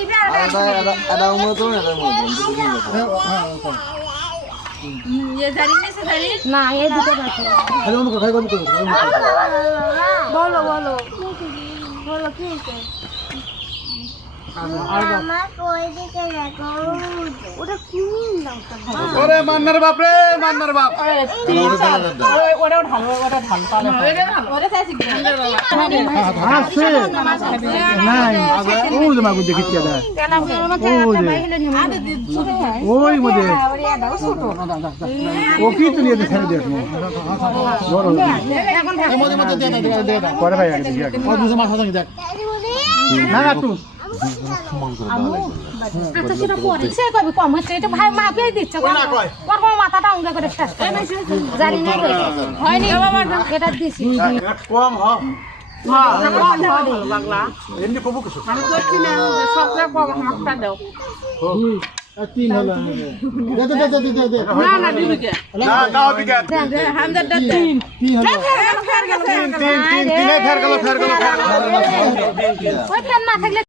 দিবি আর এটা মনে করুন এটা মনে করুন ये जारी में से जारी না এই দুটো আছে আরে অন্য কোথায় কবি করুন বলো বলো বলো কি হইছে আমার কই দিকে দেখো ওটা কুমির না ওরে মান্নার বাপ রে মান্নার বাপ ওরে চাইছি আছে নাই ওই যে মাগু দেখি কেডা কেন ওটা বাইরে নিয়ে ওই মধ্যে ছোট ও কি তুলিয়ে দেখাই দেখো বড় এখন মধ্যে মধ্যে দে পরে ভাই আগে দেখি ও দুটো মাছ আছে দেখ না না তুই আচ্ছা সেটা পরে সে কবি কম হচ্ছে এটা ভাই মাপিয়ে দিচ্ছে কর মাথাটা উঙ্গা করে শেষ জানি না হয়নি এটা দিছি কম হ লাগলা এমনি কবু কিছু আমি করছি না সবটা কম হাতটা দাও তিন হলো দে না না দিবি কে না দাও বিকে হামদার দাদ তিন হলো ফের গেল তিন ফের গেল ওই ফ্যান না থাকলে